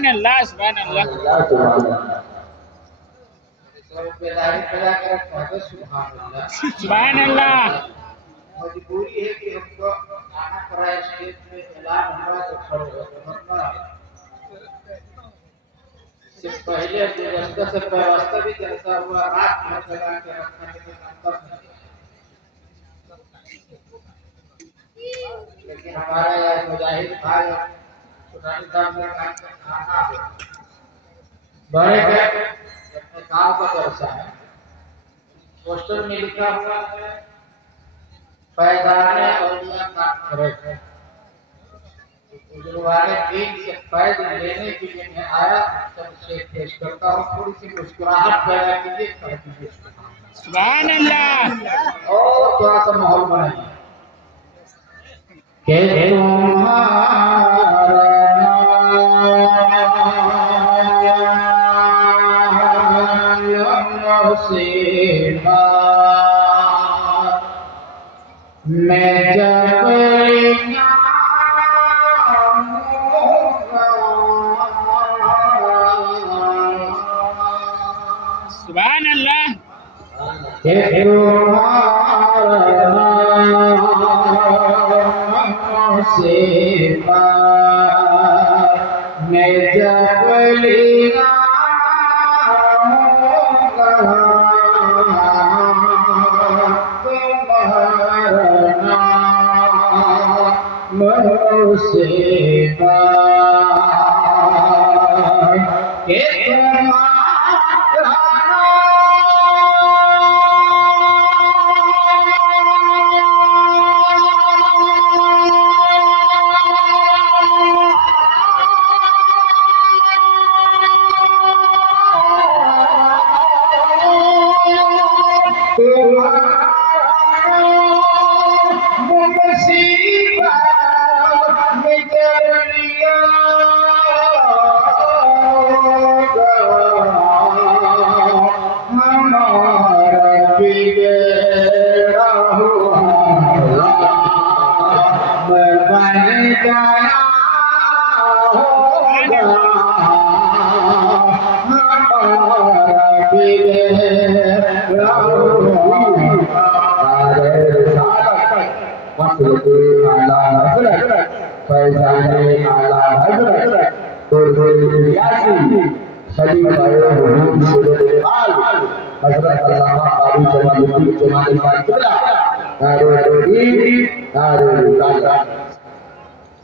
Subhanallah, subhanallah. Subhanallah. मजबूरी है कि हमको आना पड़ा है स्टेज में ऐलान हुआ तो खड़े हो वरना से पहले व्यवस्था से व्यवस्था भी जैसा हुआ रात में चला के रखने के अंतर नहीं लेकिन हमारा यह मुजाहिद भाई सुनानी साहब ने खाना बड़े के अपने गांव का दर्शा है पोस्टर में लिखा हुआ है पैदाने औलिया का खरज बुजुर्गाने दिन से पैद लेने के लिए मैं आया सबसे पेश करता हूँ थोड़ी सी मुस्कुराहट पैदा कीजिए Subhanallah. और थोड़ा सा माहौल बनाइए के तुम्हारा नाम से मैं जब Subhanallah. से मैं जब लिया से के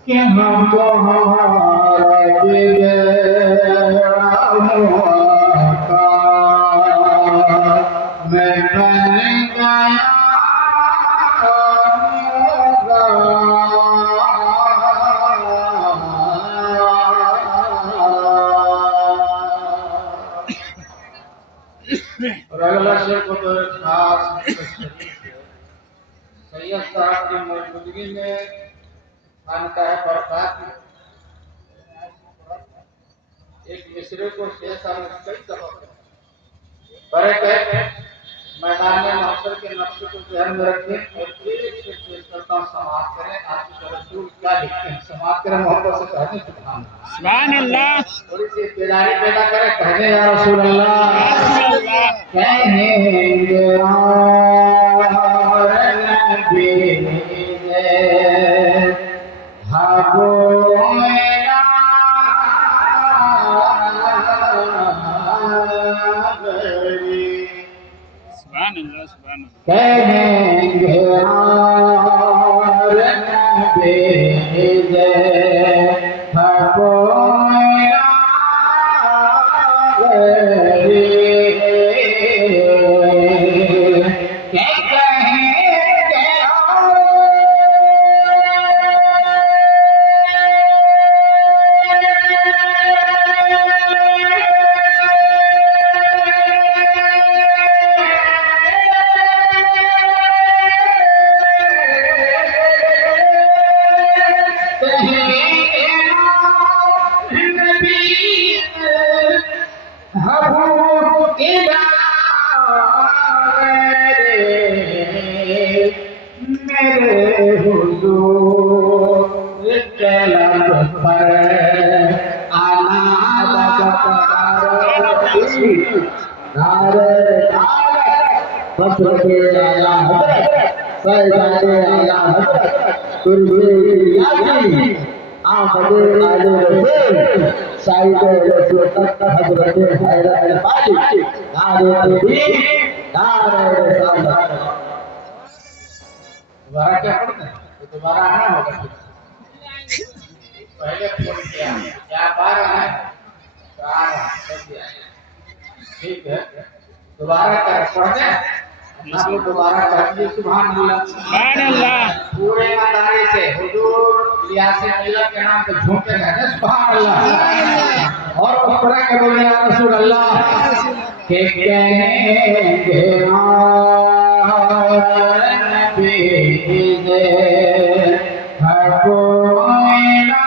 कि हमको हमारा मैं बन गया और अगला शेर को तो खास सैयद साहब की मौजूदगी में मानता है बरसात एक मिसरे को 6 साल में कई दफा बड़े कहते मैदान में महशर के नक्श को ध्यान में रखें और एक से पेश करता हूँ समाप्त करें आपके रसूल क्या लिखते हैं समाप्त करें मोहब्बत से कहने Subhanallah. थोड़ी सी बेदारी पैदा करें कहने या रसूल अल्लाह कहेंगे और नबी हागो मेरा Subhanallah, subhanallah. कहेंगे और नबी हागो मेरा हुजूर कलम पर आना नारे हजरत आला हजरत फैजाने आला हजरत कुर्बे यासी आमदे आले रसूल साइदे रसूल तक हजरत हैदर अली नारे तकबीर नारे रिसालत दोबारा क्या पढ़ना है तो दोबारा आना होगा पहले फोन किया क्या बार आना है ठीक है दोबारा कर पढ़ने आपको दोबारा कर दिए सुभान अल्लाह सुभान अल्लाह पूरे ईमानदारी से हुजूर यासीन अल्लाह के नाम पे झूमते रहना सुभान अल्लाह और पढ़ा के बोले या रसूल अल्लाह के कहेंगे नबी दे हर कोई ना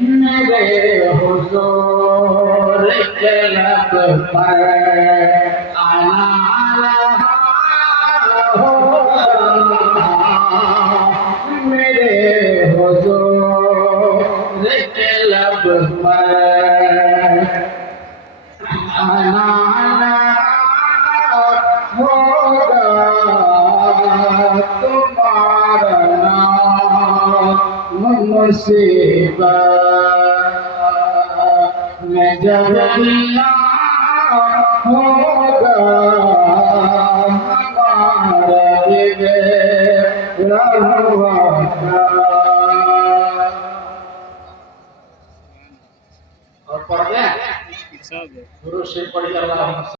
मेरे हुजूर के लब पर आना होगा तुम्हारा नाम मुसीबत में जब होगा हमारा और पढ़ गया सब गुरु से पढ़ी अल्लाह